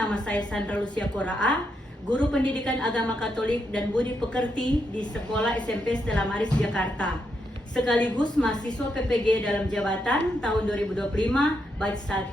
nama saya Sandra Lucia Koraa, Guru Pendidikan Agama Katolik dan Budi Pekerti di Sekolah SMP Stella Maris Jakarta, sekaligus mahasiswa PPG dalam jabatan tahun 2025 batch 1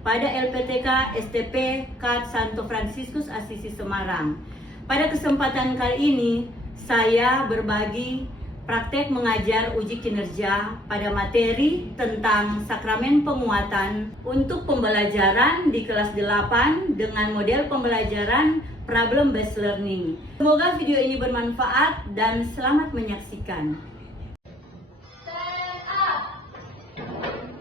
pada LPTK STP Kat Santo Fransiskus Assisi Semarang. Pada kesempatan kali ini, saya berbagi praktek mengajar uji kinerja pada materi tentang sakramen penguatan untuk pembelajaran di kelas 8 dengan model pembelajaran problem based learning. Semoga video ini bermanfaat dan selamat menyaksikan. Stand up.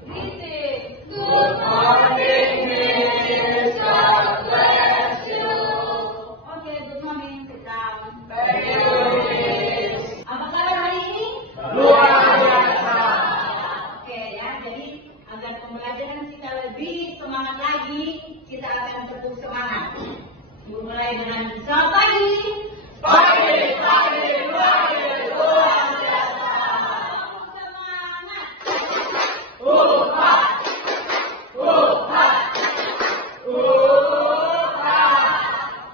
Greeting. Good morning, Miss. God bless you. Oke, good morning. Sit down. Thank you, Miss. Apa kabar hari ini? Luar biasa. Oke ya, jadi agar pembelajaran kita lebih semangat lagi, kita akan tepuk semangat. Mulai dengan selamat pagi. Pagi, luar biasa. Semangat. Upat.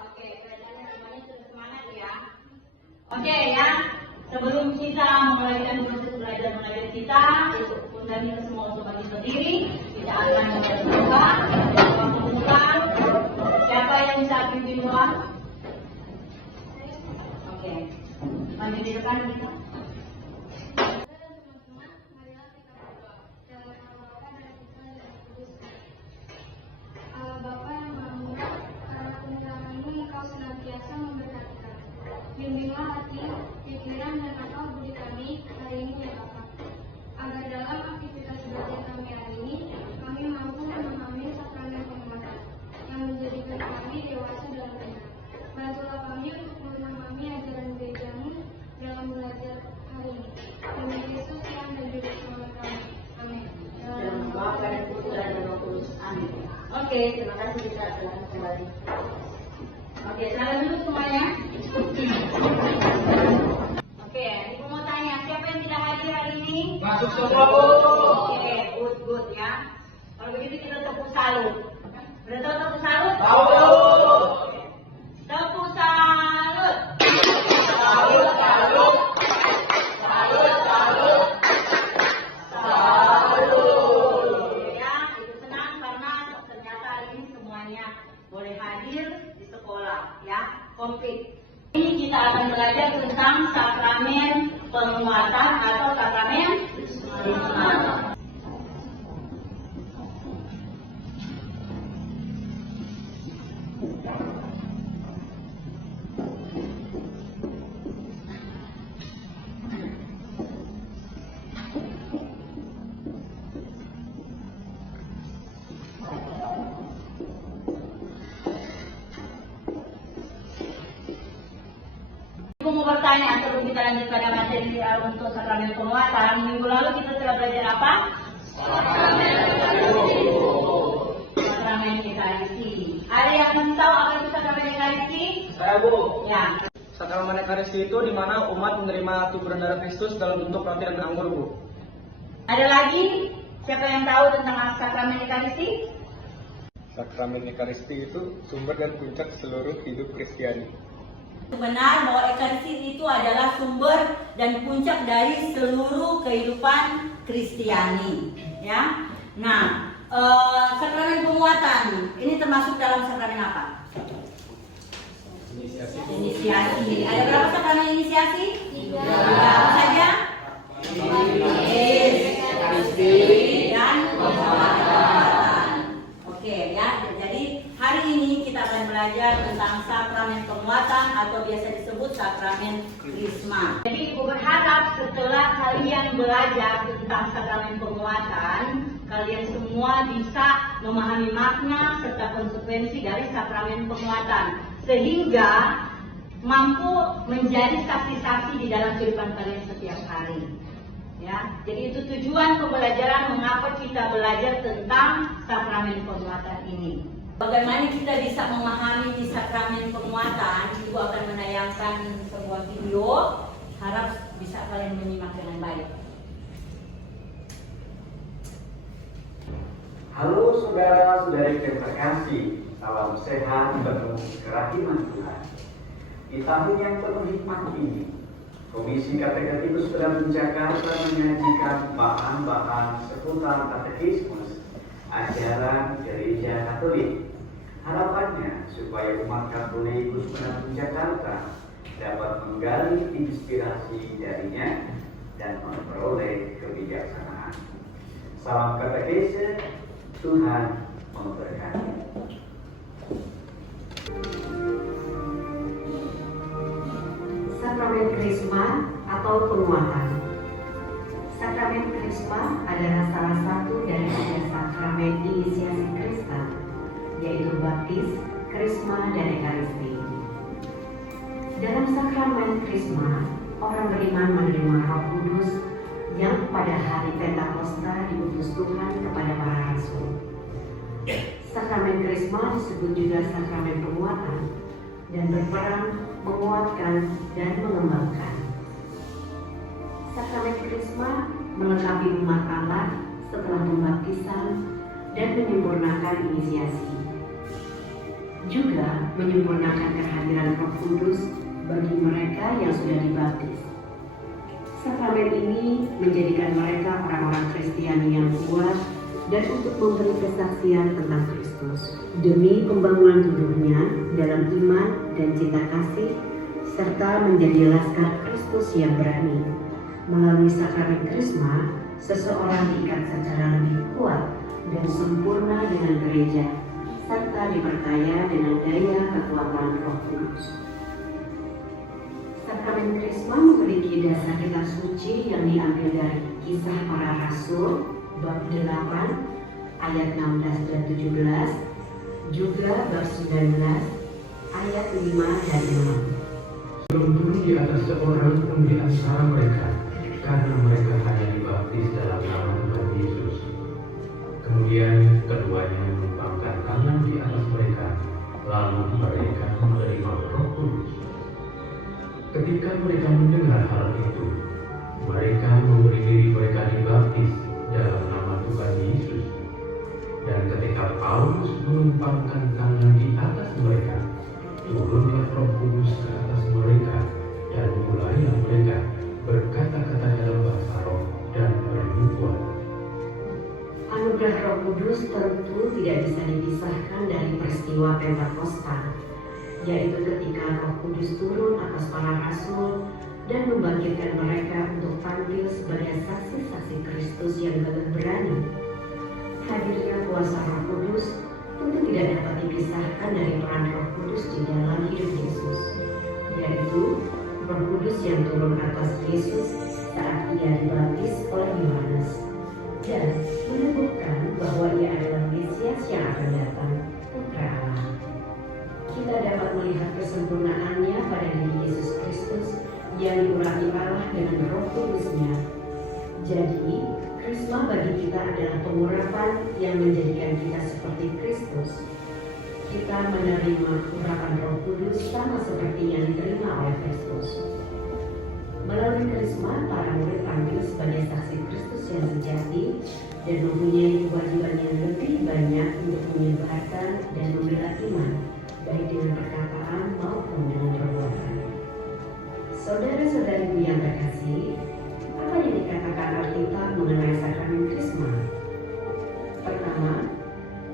Oke, pelajaran semuanya terus semangat ya. Oke ya, sebelum kita memulaikan proses belajar mengajar kita, undang kita semua untuk berdiri. Kita akan berdoa, membuka. Siapa yang bisa pimpin doa? Oke, maju di depan kita. Bapa yang Maha Murah, karena kemuliaan-Mu Engkau senantiasa memberkati kami. Bimbinglah hati, pikiran, dan akal budi kami hari ini ya Bapa. Agar dalam aktivitas belajar kami hari ini, kami mampu memahami sakramen penguatan yang menjadikan kami dewasa dalam benar. Bantulah kami untuk memahami ajaran gereja-Mu dalam belajar hari ini. Demi Yesus yang dan Juru Selamat kami. Amin. Dalam Bapa dan Putra dan Roh Kudus. Amin. Oke, terima kasih kita telah kembali. Oke, salam dulu semuanya. Oke, ibu mau tanya, siapa yang tidak hadir hari ini? Masuk semua, Bu. Oke, good ya. Kalau begitu kita tepuk salut. Udah tahu tepuk salut? Tahu. Tepuk salut. Ya, itu senang karena ternyata hari ini semuanya boleh hadir di sekolah, ya, komplit. Ini kita akan belajar tentang sakramen penguatan atau sakramen Krisma. Aku mau bertanya sebelum kita lanjut pada materi untuk sakramen penguatan. Minggu lalu kita telah belajar apa? Sakramen Ekaristi. Ada yang tahu apa itu sakramen Ekaristi? Saya, Bu. Ya. Sakramen Ekaristi itu di mana umat menerima tubuh dan darah Kristus dalam bentuk roti dan anggur, Bu. Ada lagi? Siapa yang tahu tentang sakramen Ekaristi? Sakramen Ekaristi itu sumber dan puncak seluruh hidup Kristiani. Benar bahwa Ekaristi itu adalah sumber dan puncak dari seluruh kehidupan Kristiani, ya. Nah, sakramen penguatan ini termasuk dalam sakramen apa? Inisiasi. Ada berapa sakramen inisiasi? 3. Apa saja? Ekaristi dan penguatan. Oke, ya. Jadi hari ini kita akan belajar tentang sakramen penguatan atau biasa disebut sakramen Krisma. Jadi ibu berharap setelah kalian belajar tentang sakramen penguatan, kalian semua bisa memahami makna serta konsekuensi dari sakramen penguatan, sehingga mampu menjadi saksi-saksi di dalam kehidupan kalian setiap hari. Ya, jadi itu tujuan pembelajaran mengapa kita belajar tentang sakramen penguatan ini. Bagaimana kita bisa memahami di sakramen penguatan? Ibu akan menayangkan sebuah video. Harap bisa kalian menyimak dengan baik. Halo saudara-saudari terima kasih. salam sehat penuh kerahiman Tuhan. Di tahun yang penuh hikmat ini, Komisi Kateketikus Pedabun Jakarta menyajikan bahan-bahan seputar katekismus ajaran Gereja Katolik. Harapannya supaya umat Katolikus Pedabun Jakarta dapat menggali inspirasi darinya dan memperoleh kebijaksanaan. Salam katekese, Tuhan memberkati. Sakramen Krisma atau penguatan. Sakramen Krisma adalah salah satu dari tiga sakramen inisiasi Kristen, yaitu baptis, krisma, dan ekaristi. Dalam sakramen krisma, orang beriman menerima Roh Kudus yang pada hari Pentakosta diutus Tuhan kepada para rasul. Sakramen krisma disebut juga sakramen penguatan dan berperan menguatkan dan mengembangkan. Sakramen krisma melengkapi umat Allah setelah pembaptisan dan menyempurnakan inisiasi. Juga menyempurnakan kehadiran Roh Kudus bagi mereka yang sudah dibaptis. Sakramen ini menjadikan mereka orang-orang Kristiani yang kuat dan untuk memberi kesaksian tentang Kristus demi pembangunan tubuhnya dalam iman dan cinta kasih, serta menjadi laskar Kristus yang berani. Melalui sakramen krisma, seseorang diikat secara lebih kuat dan sempurna dengan gereja, serta diperkaya dengan daya kekuatan Roh Kudus. Sakramen krisma memiliki dasar kitab suci yang diambil dari Kisah Para Rasul bab 8 ayat 16 dan 17, juga bab 19 ayat 5 dan 6. Belum turun di atas seorang pun di antara mereka, karena mereka hanya dibaptis dalam nama Tuhan Yesus. Kemudian keduanya menumpangkan tangan di atas mereka, lalu mereka menerima Roh Kudus. Ketika mereka mendengar hal itu, mereka memberi diri mereka dibaptis dalam nama Tuhan Yesus. Dan ketika Paulus menumpangkan tangan di atas mereka, turunlah Roh Kudus ke atas mereka, dan mulailah mereka berkata-kata dalam bahasa roh dan bernubuat. Anugerah Roh Kudus tentu tidak bisa dipisahkan dari peristiwa Pentakosta, yaitu ketika Roh Kudus turun atas para rasul dan membangkitkan mereka untuk tampil sebagai saksi-saksi Kristus yang gagah berani. Hadirnya kuasa Roh Kudus tentu tidak dapat dipisahkan dari peran Roh Kudus di dalam hidup Yesus, yaitu Roh Kudus yang turun atas Yesus saat ia dibaptis oleh Yohanes dan meneguhkan bahwa ia adalah Mesias yang akan datang, Putra Allah. Kita dapat melihat kesempurnaannya pada diri Yesus Kristus yang diurapi Allah dengan Roh Kudus-Nya. Jadi, krisma bagi kita adalah pengurapan yang menjadikan kita seperti Kristus. Kita menerima urapan Roh Kudus sama seperti yang diterima oleh Kristus. Melalui krisma, para murid tampil sebagai saksi Kristus yang sejati dan mempunyai kewajiban yang lebih banyak untuk menyebarkan dan membela iman, baik dengan perkataan maupun dengan perbuatan. Saudara-saudariku yang terkasih, apa yang dikatakan Alkitab mengenai sakramen krisma? Pertama,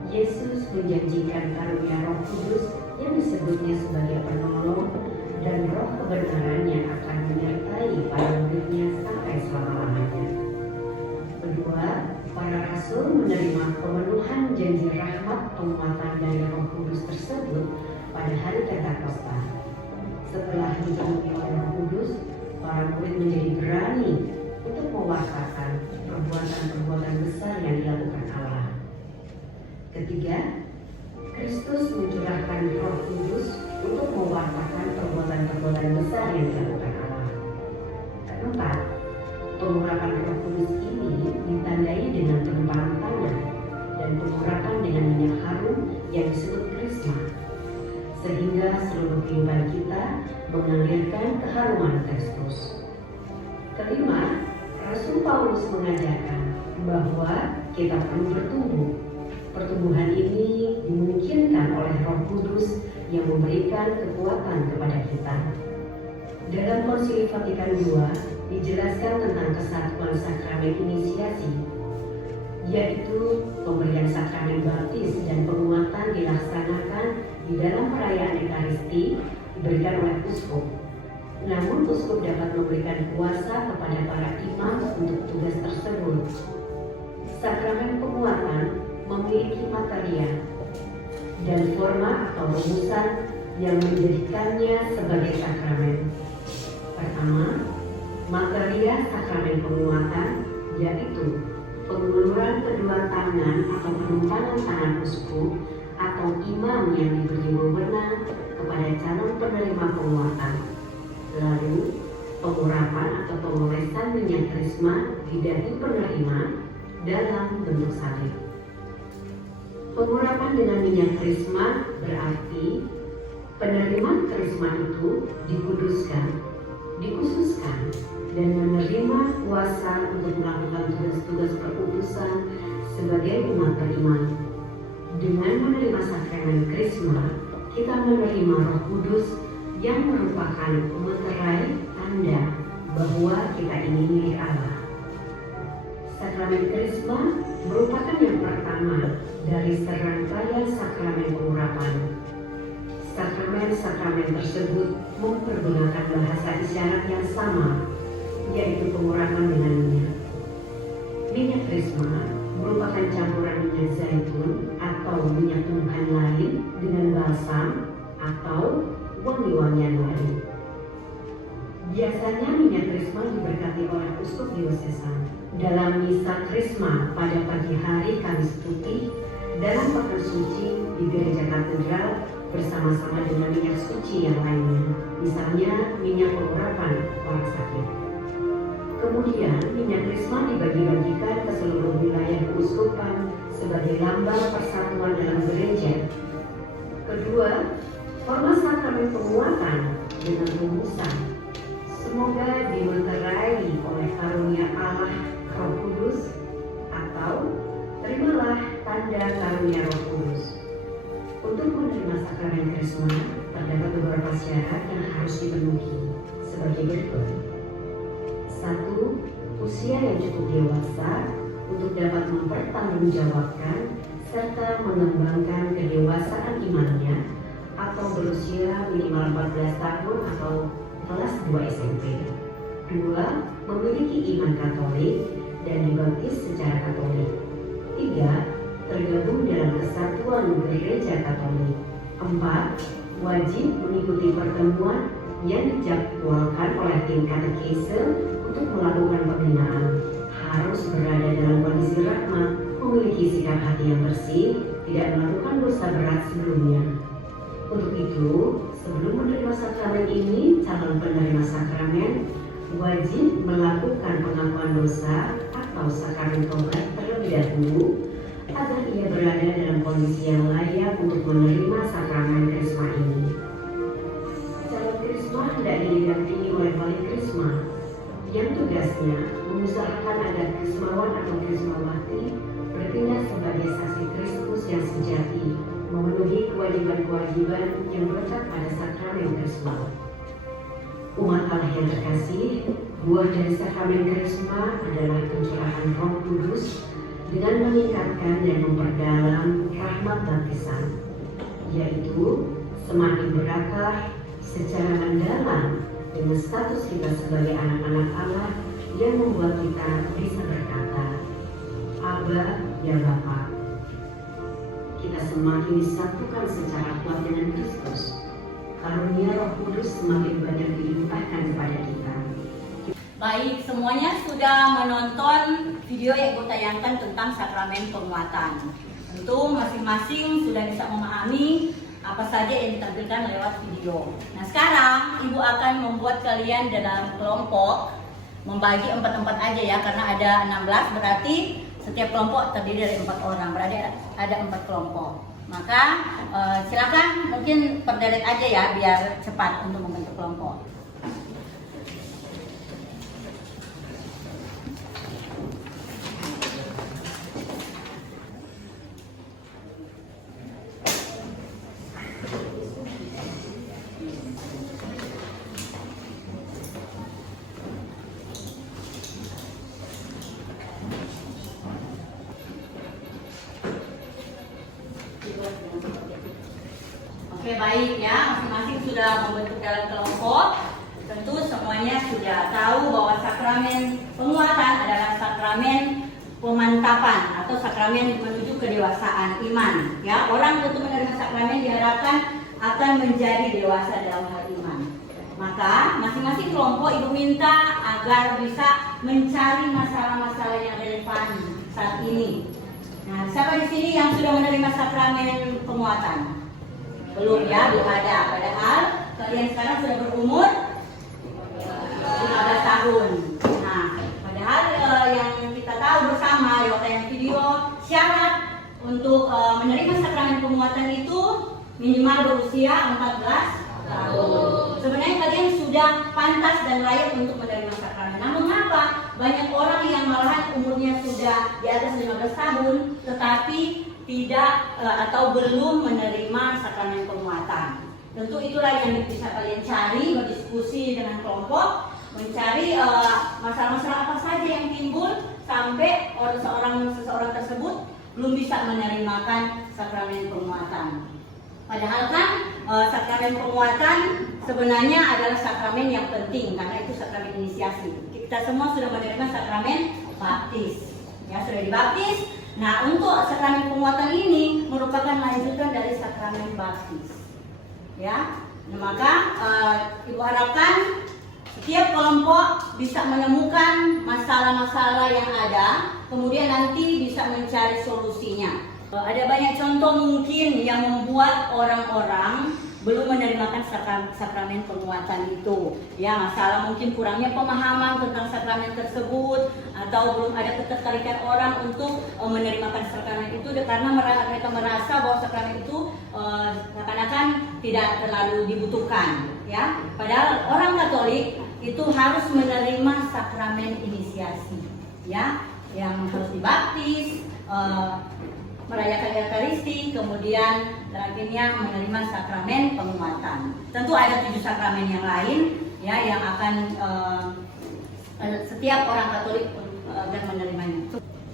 Yesus menjanjikan karunia Roh Kudus yang disebutnya sebagai penolong dan Roh kebenaran yang akan menyertai para muridnya sampai selama-lamanya. Kedua, para rasul menerima pemenuhan janji rahmat penguatan dari Roh Kudus tersebut pada hari Pentakosta. Setelah dipenuhi oleh Roh Kudus, para murid menjadi berani untuk mewartakan perbuatan-perbuatan besar yang dilakukan Allah. Ketiga, Kristus mencurahkan Roh Kudus untuk mewartakan perbuatan-perbuatan besar yang dilakukan Allah. Keempat, pengurapan Roh Kudus ini ditandai dengan penumpahan tangan dan pengurapan dengan minyak harum yang disebut krisma, sehingga seluruh kehidupan kita mengalirkan keharuman Kristus. Kelima, Rasul Paulus mengajarkan bahwa kita perlu bertumbuh. Pertumbuhan ini dimungkinkan oleh Roh Kudus yang memberikan kekuatan kepada kita. Dalam Konsili Vatikan II dijelaskan tentang kesatuan sakramen inisiasi, yaitu pemberian sakramen baptis dan penguatan dilaksanakan di dalam perayaan Ekaristi diberikan oleh uskup. Namun uskup dapat memberikan kuasa kepada para imam untuk tugas tersebut. Sakramen penguatan memiliki materia dan forma atau rumusan yang menjadikannya sebagai sakramen. Pertama, materia sakramen penguatan yaitu penguluran kedua tangan atau penumpangan tangan uskup atau imam yang diberi wewenang kepada calon penerima penguatan. Lalu, pengurapan atau pengolesan minyak krisma di dahi penerima dalam bentuk salib. Pengurapan dengan minyak krisma berarti penerima krisma itu dikuduskan, dikhususkan, dan menerima kuasa untuk melakukan tugas-tugas perutusan sebagai umat beriman. Dengan menerima sakramen krisma, kita menerima Roh Kudus yang merupakan meterai tanda bahwa kita ini milik Allah. Sakramen krisma merupakan yang pertama dari serangkaian sakramen pengurapan. Sakramen-sakramen tersebut mempergunakan bahasa isyarat yang sama, yaitu pengurapan dengan minyak. Minyak krisma merupakan campuran minyak zaitun atau minyak tumbuhan lain dengan balsam atau wangi-wangian lain. Biasanya minyak krisma diberkati oleh uskup diosesan. Dalam misa krisma pada pagi hari Kamis Putih, dalam pekan suci di gereja katedral bersama-sama dengan minyak suci yang lainnya, misalnya minyak pengurapan orang sakit. Kemudian minyak krisma dibagi-bagikan ke seluruh wilayah keuskupan sebagai lambang persatuan dalam gereja. Kedua, forma sakramen penguatan dengan rumusan semoga dimeterai oleh karunia Allah Roh Kudus atau terimalah tanda karunia Roh Kudus. Untuk menerima sakramen krisma terdapat beberapa syarat yang harus dipenuhi sebagai berikut. 1. Usia yang cukup dewasa untuk dapat mempertanggungjawabkan serta mengembangkan kedewasaan imannya atau berusia minimal 14 tahun atau kelas 2 SMP. 2. Memiliki iman Katolik dan dibaptis secara Katolik. 3. Tergabung dalam kesatuan gereja Katolik. 4. Wajib mengikuti pertemuan yang dijadwalkan oleh tim katekese untuk melakukan pembinaan. Harus berada dalam kondisi rahmat, memiliki sikap hati yang bersih, tidak melakukan dosa berat sebelumnya. Untuk itu, sebelum menerima sakramen ini, calon penerima sakramen wajib melakukan pengakuan dosa atau sakramen tobat terlebih dahulu agar ia berada dalam kondisi yang layak untuk menerima sakramen krisma ini. Calon krisma tidak didampingi oleh wali krisma yang tugasnya mengusahakan agar krismawan atau krismawati bertindak sebagai saksi Kristus yang sejati, memenuhi kewajiban-kewajiban yang melekat pada sakramen krisma. Umat Allah yang terkasih, buah dari sakramen krisma adalah pencurahan Roh Kudus dengan meningkatkan dan memperdalam rahmat baptisan, yaitu semakin berakar secara mendalam dengan status kita sebagai anak-anak Allah yang membuat kita bisa berkata, Aba ya Bapa. Kita semakin disatukan secara kuat dengan Kristus. Karunia Roh Kudus semakin banyak dilimpahkan kepada kita. Baik, semuanya sudah menonton video yang gue tayangkan tentang sakramen penguatan. Tentu masing-masing sudah bisa memahami apa saja yang ditampilkan lewat video. Nah sekarang Ibu akan membuat kalian dalam kelompok, membagi 4 aja ya, karena ada 16 berarti setiap kelompok terdiri dari 4 orang, berarti ada 4 kelompok. Maka silakan mungkin perdelet aja ya biar cepat untuk membentuk kelompok. Oke, baik ya, masing-masing sudah membentuk dalam kelompok. Tentu semuanya sudah tahu bahwa sakramen penguatan adalah sakramen pemantapan atau sakramen menuju kedewasaan iman. Ya, orang tentu menerima sakramen diharapkan akan menjadi dewasa dalam hal iman. Maka masing-masing kelompok ibu minta agar bisa mencari masalah-masalah yang relevan saat ini. Nah, siapa di sini yang sudah menerima sakramen penguatan? Belum ya, belum ada. Padahal kalian sekarang sudah berumur 15 tahun. Nah, padahal yang kita tahu bersama lewat yang video, syarat untuk menerima sakramen penguatan itu minimal berusia 14 tahun. Sebenarnya kalian sudah pantas dan layak untuk menerima sakramen. Namun mengapa banyak orang yang malahan umurnya sudah di atas 15 tahun tetapi tidak atau belum menerima sakramen penguatan? Tentu itulah yang bisa kalian cari, berdiskusi dengan kelompok, mencari masalah-masalah apa saja yang timbul sampai seseorang tersebut belum bisa menerimakan sakramen penguatan. Padahal kan sakramen penguatan sebenarnya adalah sakramen yang penting karena itu sakramen inisiasi. Kita semua sudah menerima sakramen baptis, ya sudah dibaptis. Nah, untuk sakramen penguatan ini merupakan lanjutan dari sakramen baptis. Ya, nah, maka ibu harapkan setiap kelompok bisa menemukan masalah-masalah yang ada, kemudian nanti bisa mencari solusinya. Ada banyak contoh mungkin yang membuat orang-orang belum menerimakan sakramen penguatan itu. Ya, masalah mungkin kurangnya pemahaman tentang sakramen tersebut atau belum ada ketertarikan orang untuk menerimakan sakramen itu karena mereka merasa bahwa sakramen itu seakan-akan tidak terlalu dibutuhkan. Ya, padahal orang Katolik itu harus menerima sakramen inisiasi. Ya, yang harus dibaptis, merayakan Ekaristi, kemudian terakhirnya menerima sakramen penguatan. Tentu ada 7 sakramen yang lain ya yang akan setiap orang Katolik akan menerimanya.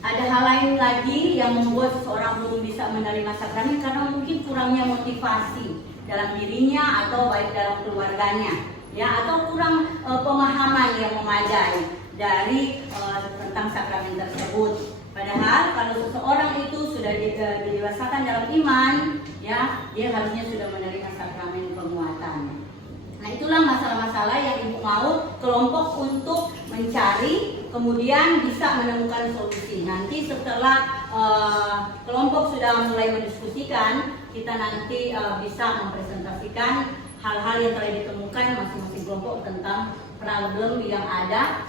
Ada hal lain lagi yang membuat seseorang belum bisa menerima sakramen karena mungkin kurangnya motivasi dalam dirinya atau baik dalam keluarganya, ya, atau kurang pemahaman yang memadai dari tentang sakramen tersebut. Padahal kalau seseorang itu sudah didewasakan dalam iman, ya, dia harusnya sudah menerima sakramen penguatan. Nah, itulah masalah-masalah yang ibu mau kelompok untuk mencari, kemudian bisa menemukan solusi. Nanti setelah kelompok sudah mulai mendiskusikan, kita nanti bisa mempresentasikan hal-hal yang telah ditemukan masing-masing kelompok tentang problem yang ada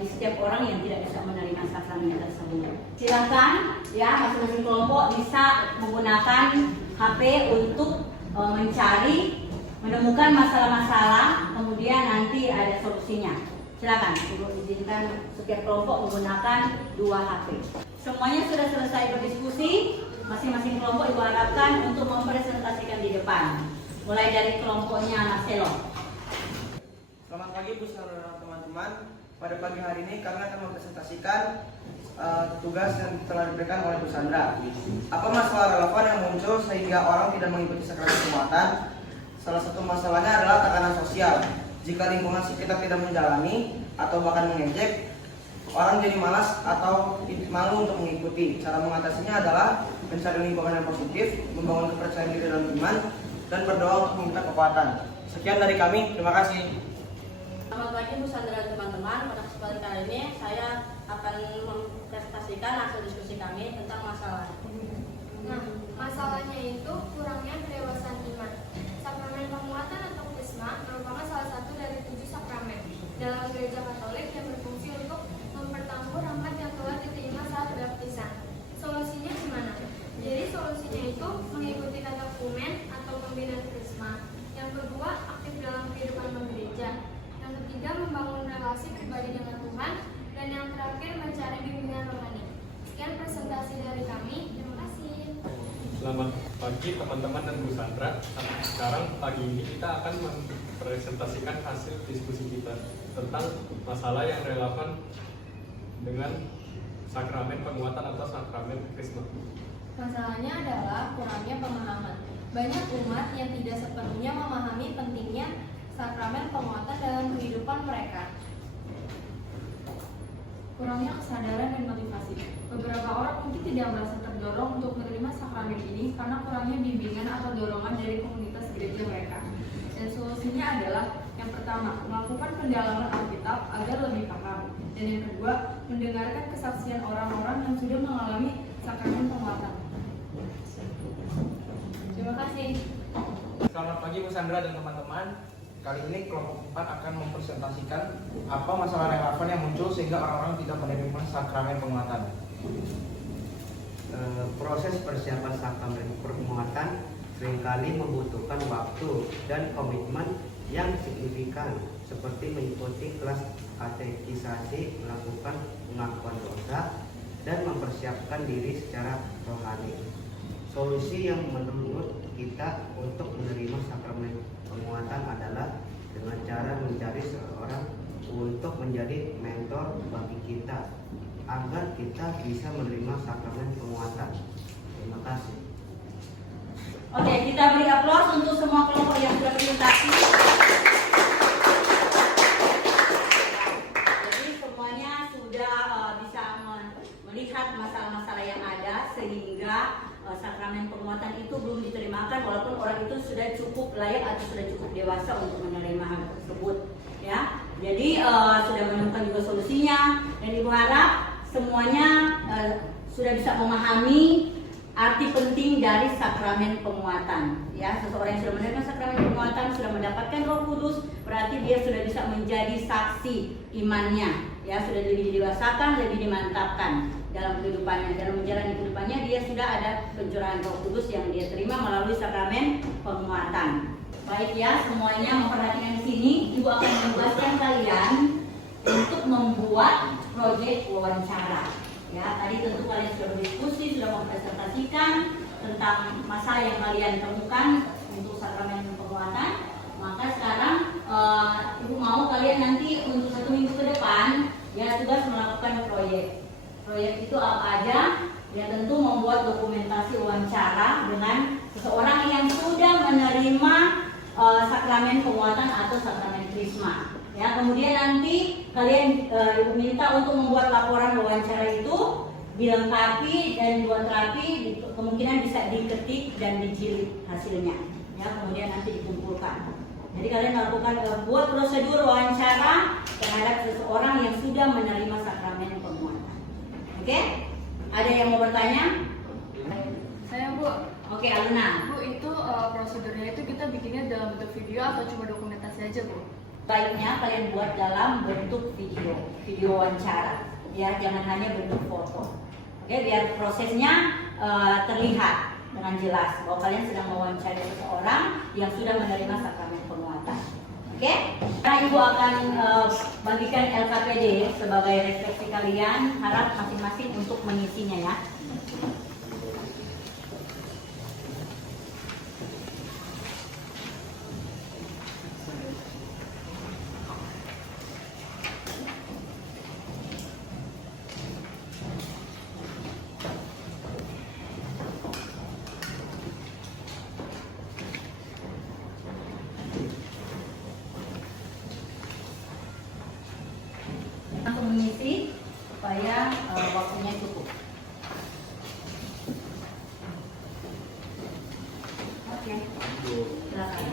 di setiap orang yang tidak bisa menerima sakramen tersebut. Silakan ya, masing-masing kelompok bisa menggunakan HP untuk mencari, menemukan masalah-masalah, kemudian nanti ada solusinya. Silakan, ibu izinkan setiap kelompok menggunakan 2 HP. Semuanya sudah selesai berdiskusi, masing-masing kelompok ibu harapkan untuk mempresentasikan di depan. Mulai dari kelompoknya Marcelo. Selamat pagi Bu saudara teman-teman. Pada pagi hari ini kami akan mempresentasikan tugas yang telah diberikan oleh Bu Sandra. Apa masalah relevan yang muncul sehingga orang tidak mengikuti sakramen penguatan? Salah satu masalahnya adalah tekanan sosial. Jika lingkungan sekitar tidak menjalani atau bahkan mengejek, orang jadi malas atau malu untuk mengikuti. Cara mengatasinya adalah mencari lingkungan yang positif, membangun kepercayaan diri dalam iman, dan berdoa untuk meminta kekuatan. Sekian dari kami, terima kasih. Selamat pagi Bu Sandra dan teman-teman. Pada kesempatan kali ini saya akan mempresentasikan hasil diskusi kami tentang masalah. Nah, masalahnya itu kurangnya kedewasaan iman. Sakramen penguatan atau krisma merupakan salah satu dari 7 sakramen dalam gereja Katolik yang berfungsi untuk mempertangguh rahmat yang telah diterima saat baptisan. Solusinya gimana? Jadi solusinya itu mengikuti katekumen atau pembinaan krisma. Yang kedua, aktif dalam kehidupan bergereja. Yang ketiga, membangun relasi pribadi dengan Tuhan. Dan yang terakhir, mencari bimbingan rohani. Sekian presentasi dari kami. Terima kasih. Selamat pagi teman-teman dan Bu Sandra. Sekarang pagi ini kita akan mempresentasikan hasil diskusi kita tentang masalah yang relevan dengan sakramen penguatan atau sakramen krisma. Masalahnya adalah kurangnya pemahaman. Banyak umat yang adanya sakramen penguatan dalam kehidupan mereka. Kurangnya kesadaran dan motivasi. Beberapa orang mungkin tidak merasa terdorong untuk menerima sakramen ini karena kurangnya bimbingan atau dorongan dari komunitas gereja mereka. Dan solusinya adalah yang pertama, melakukan pendalaman Alkitab agar lebih paham. Dan yang kedua, mendengarkan kesaksian orang-orang yang sudah mengalami sakramen penguatan. Terima kasih. Selamat pagi Bu Sandra dan teman-teman. Kali ini kelompok 4 akan mempresentasikan apa masalah relevan yang muncul sehingga orang-orang tidak menerima sakramen penguatan. Proses persiapan sakramen penguatan seringkali membutuhkan waktu dan komitmen yang signifikan, seperti mengikuti kelas katekisasi, melakukan pengakuan dosa, dan mempersiapkan diri secara rohani. Solusi yang menurut kita untuk menerima sakramen penguatan adalah dengan cara mencari seseorang untuk menjadi mentor bagi kita agar kita bisa menerima sakramen penguatan. Terima kasih. Oke, kita beri aplaus untuk semua kelompok yang sudah presentasi. Jadi semuanya sudah bisa melihat masalah-masalah yang ada sehingga sakramen penguatan itu belum diterimakan walaupun orang itu sudah cukup layak atau sudah cukup dewasa untuk menerima hal tersebut, ya. Jadi sudah menemukan juga solusinya dan Ibu harap semuanya sudah bisa memahami arti penting dari sakramen penguatan, ya. Seseorang yang sudah menerima sakramen penguatan sudah mendapatkan Roh Kudus, berarti dia sudah bisa menjadi saksi imannya, ya, sudah lebih didewasakan, lebih dimantapkan dalam kehidupannya, dalam menjalani kehidupannya dia sudah ada pencurahan Roh Kudus yang dia terima melalui sakramen penguatan. Baik ya, semuanya memperhatikan di sini. Ibu akan membebaskan kalian untuk membuat proyek wawancara. Ya, tadi tentu kalian sudah berdiskusi, sudah mempresentasikan tentang masalah yang kalian temukan untuk sakramen penguatan. Maka sekarang Ibu mau kalian nanti untuk 1 minggu ke depan ya tugas melakukan proyek. Proyek itu apa aja? Ya tentu membuat dokumentasi wawancara dengan seseorang yang sudah menerima sakramen penguatan atau sakramen krisma. Ya, kemudian nanti kalian diminta untuk membuat laporan wawancara itu dilengkapi dan dibuat rapi, kemungkinan bisa diketik dan dijilid hasilnya. Ya, kemudian nanti dikumpulkan. Jadi kalian melakukan buat prosedur wawancara terhadap seseorang yang sudah menerima sakramen penguatan. Oke? Ada yang mau bertanya? Saya Bu. Oke, Aluna. Bu, itu prosedurnya itu kita bikinnya dalam bentuk video atau cuma dokumentasi aja Bu? Baiknya kalian buat dalam bentuk video wawancara, ya, jangan hanya bentuk foto. Oke, biar prosesnya terlihat dengan jelas bahwa kalian sedang mewawancarai seseorang yang sudah menerima sakramen penguatan. Oke, nah Ibu akan bagikan LKPD sebagai refleksi kalian, harap masing-masing untuk mengisinya ya. Langsung mengisi supaya waktunya cukup. Oke. Silakan.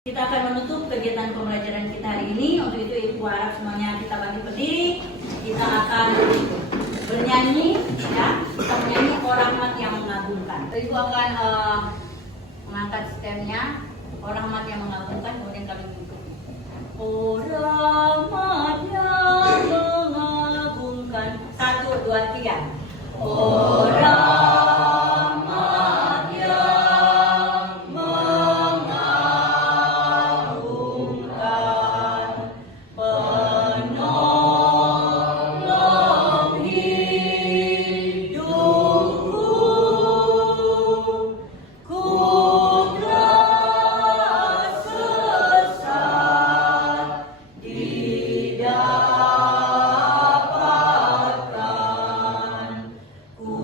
Kita akan menutup kegiatan pembelajaran kita hari ini. Untuk itu Ibu harap semuanya kita bangkit berdiri. Kita akan bernyanyi, ya. Kita menyanyi "O Rahmat yang Mengagumkan". Ibu akan mengangkat stemnya, "O Rahmat yang Mengagumkan", kemudian kami mengikuti. O Rahmat yang mengagumkan. 1, 2, 3. Rahmat yang mengagumkan, penolong hidupku, ku telah sesat didapatkan, ku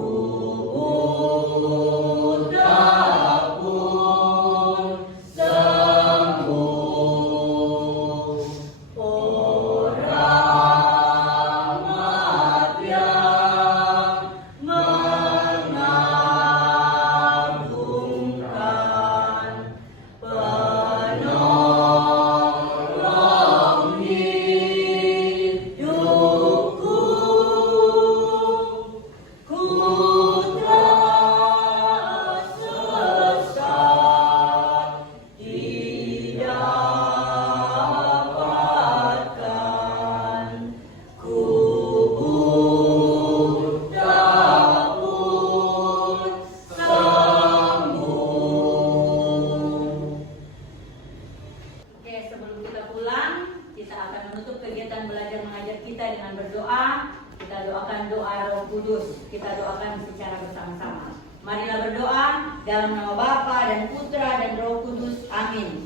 buta pun sembuh. Oh rahmat yang mengagumkan, penolong hidupku, ku telah sesat didapatkan, ku buta pun sembuh. Oke, sebelum kita pulang, kita akan menutup kegiatan belajar mengajar kita dengan berdoa. Kita doakan doa Roh Kudus. Kita doakan secara bersama-sama. Marilah berdoa dalam nama Bapa dan Putra dan Roh Kudus. Amin.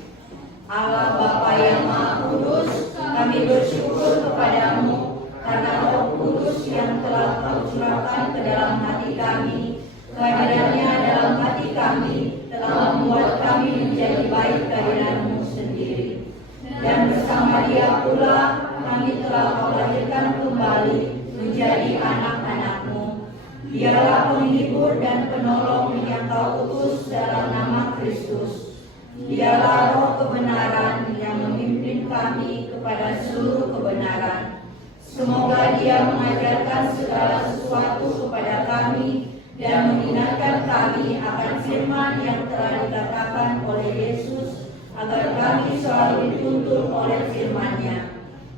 Allah Bapa yang Maha Kudus, kami bersyukur kepadamu karena Roh Kudus yang telah Kau curahkan ke dalam hati kami. Kehadirannya dalam hati kami telah membuat kami menjadi baik kehadiran-Mu sendiri. Dan bersama Dia pula kami telah Kau lahirkan kembali menjadi anak-anak-Mu. Dialah penghibur dan penolong yang Kau utus dalam nama Kristus. Dialah Roh kebenaran yang memimpin kami kepada seluruh kebenaran. Semoga Dia mengajarkan segala sesuatu kepada kami dan mengingatkan kami akan firman yang telah dikatakan oleh Yesus, agar kami selalu dituntun oleh firman-Nya.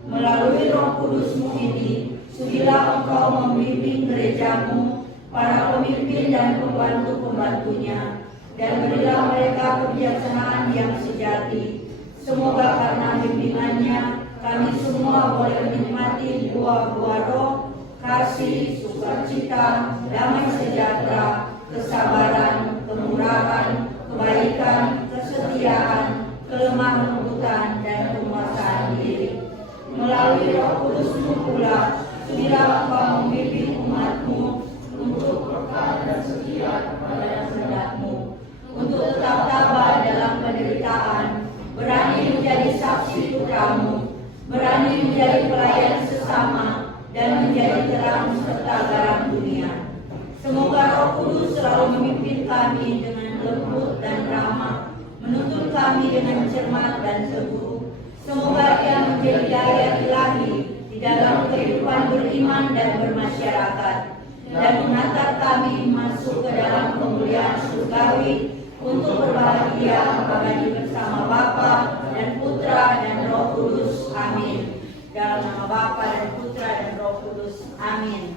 Melalui Roh Kudus-Mu ini, sudilah Engkau membimbing gereja-Mu, para pemimpin dan pembantu-pembantunya, dan berilah mereka kebijaksanaan yang sejati. Semoga karena bimbingannya kami semua boleh menikmati buah-buah roh, kasih, sukacita, damai sejahtera, kesabaran, kemurahan, kebaikan, kesetiaan, kelemah lembutan, dan penguasaan diri. Melalui Roh Kudus-Mu pula, sudilah Engkau membimbing umat-Mu untuk kekal dan setia kepada kehendak-Mu, untuk tetap tabah dalam penderitaan, berani menjadi saksi putra-Mu, berani menjadi pelayan sesama, dan menjadi terang serta garam dunia. Semoga Roh Kudus selalu memimpin kami dengan lembut dan ramah, menuntun kami dengan cermat dan teguh. Semoga Ia menjadi daya ilahi di dalam kehidupan beriman dan bermasyarakat, dan mengantar kami masuk ke dalam kemuliaan surgawi untuk berbahagia abadi bersama Bapa dan Putra dan Roh Kudus. Amin. Dalam nama Bapa dan Putra dan Roh Kudus. Amin.